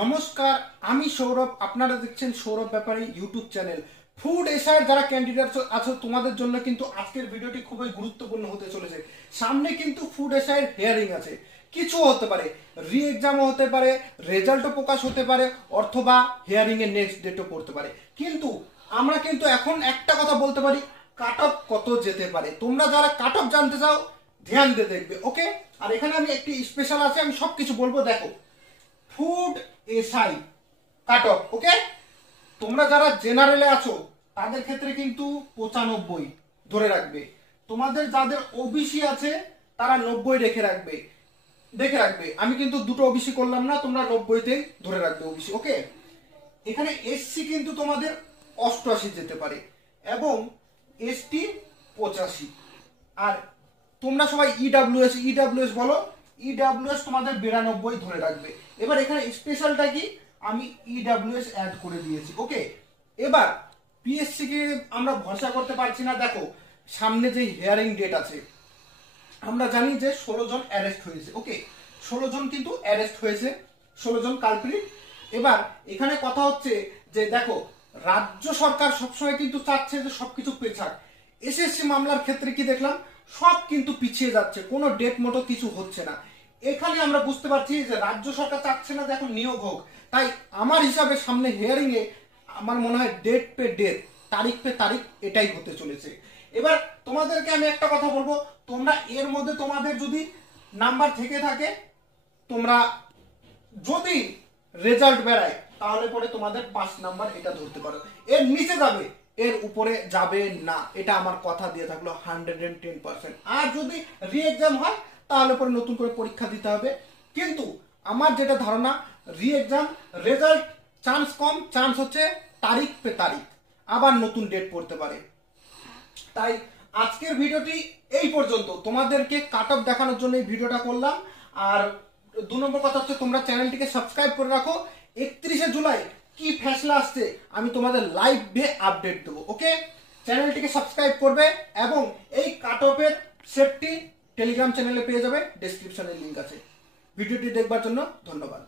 নমস্কার, আমি সৌরভ। আপনারা দেখছেন সৌরভ ব্যাপারী ইউটিউব চ্যানেল। ফুড এসআইয়ের যারা ক্যান্ডিডেট আছো তোমাদের জন্য কিন্তু আজকের ভিডিওটি খুবই গুরুত্বপূর্ণ হতে চলেছে। সামনে কিন্তু ফুড এসআইয়ের হিয়ারিং আছে, কিছু হতে পারে, রি এক্সামও হতে পারে, রেজাল্টও প্রকাশ হতে পারে, অথবা হিয়ারিং এর নেক্সট ডেটও পড়তে পারে। কিন্তু আমরা কিন্তু এখন একটা কথা বলতে পারি, কাট অফ কত যেতে পারে। তোমরা যারা কাট অফ জানতে চাও ধ্যান দিয়ে দেখবে, ওকে। আর এখানে আমি একটি স্পেশাল আছে, আমি সবকিছু বলবো। দেখো, ফুড এসআই কাট অফ, ওকে। তোমরা যারা জেনারেলে আছো তাদের ক্ষেত্রে কিন্তু 95 ধরে রাখবে। তোমাদের যাদের ওবিসি আছে তারা 90 দেখে রাখবে। আমি কিন্তু দুটো ওবিসি করলাম না, তোমরা 90তেই ধরে রাখবে ওবিসি, ওকে। এখানে এসসি কিন্তু তোমাদের 88 যেতে পারে এবং এসটি 85। আর তোমরা সবাই ইডাব্লিউএস বলো, ইডাব্লিউএস তোমাদের 92 ধরে রাখবে। এবার এখানে স্পেশালটা কি, আমি ইডাব্লিউএস অ্যাড করে দিয়েছি, ওকে। এবার পিএসসি কে আমরা ভরসা করতে পারছি না। দেখো, সামনে যে হিয়ারিং ডেট আছে, আমরা জানি যে 16 জন অ্যারেস্ট হয়েছে, ওকে। 16 জন কিন্তু অ্যারেস্ট হয়েছে, 16 জন কালপ্রিট। এবার এখানে কথা হচ্ছে যে দেখো, রাজ্য সরকার সবসময় কিন্তু চাচ্ছে যে সবকিছু পেছাক। এসএসসি মামলার ক্ষেত্রে কি দেখলাম, সব কিন্তু পিছিয়ে যাচ্ছে, কোনো ডেট মতো কিছু হচ্ছে না। এখানে আমরা বুঝতে পারছি যে রাজ্য সরকার চাচ্ছে না দেখো নিয়োগ হোক। তাই আমার হিসাবে সামনে হিয়ারিং এ আমার মনে হয় ডেট পে ডেট, তারিখ পে তারিখ এটাই হতে চলেছে। এবার তোমাদেরকে আমি একটা কথা বলবো, তোমরা এর মধ্যে তোমাদের যদি নাম্বার থেকে থাকে, তোমরা যদি রেজাল্ট বেরায় তাহলে পরে তোমাদের 5 নাম্বার এটা ধরতে পারো। এর নিচে যাবে, এর উপরে যাবে না, এটা আমার কথা দিয়ে থাকলো 110%। আর যদি রি এক্সাম হয় তাহলে পরে নতুন করে পরীক্ষা দিতে হবে। কিন্তু আমার যেটা ধারণা, রি এক্সাম রেজাল্ট চান্স কম, চান্স হচ্ছে তারিখ পে তারিখ আবার নতুন ডেট পড়তে পারে। তাই আজকের ভিডিওটি এই পর্যন্ত, তোমাদেরকে কাট অফ দেখানোর জন্য এই ভিডিওটা করলাম। আর 2 নম্বর কথা হচ্ছে তোমরা চ্যানেলটিকে সাবস্ক্রাইব করে রাখো। 31 জুলাই কি ফেসলা আসছে আমি তোমাদের লাইভে আপডেট দেবো, ওকে। চ্যানেলটিকে সাবস্ক্রাইব করবে এবং এই কাট অফের সেটটি টেলিগ্রাম চ্যানেলে পেয়ে যাবে, ডেসক্রিপশনে লিংক আছে। ভিডিওটি দেখবার জন্য ধন্যবাদ।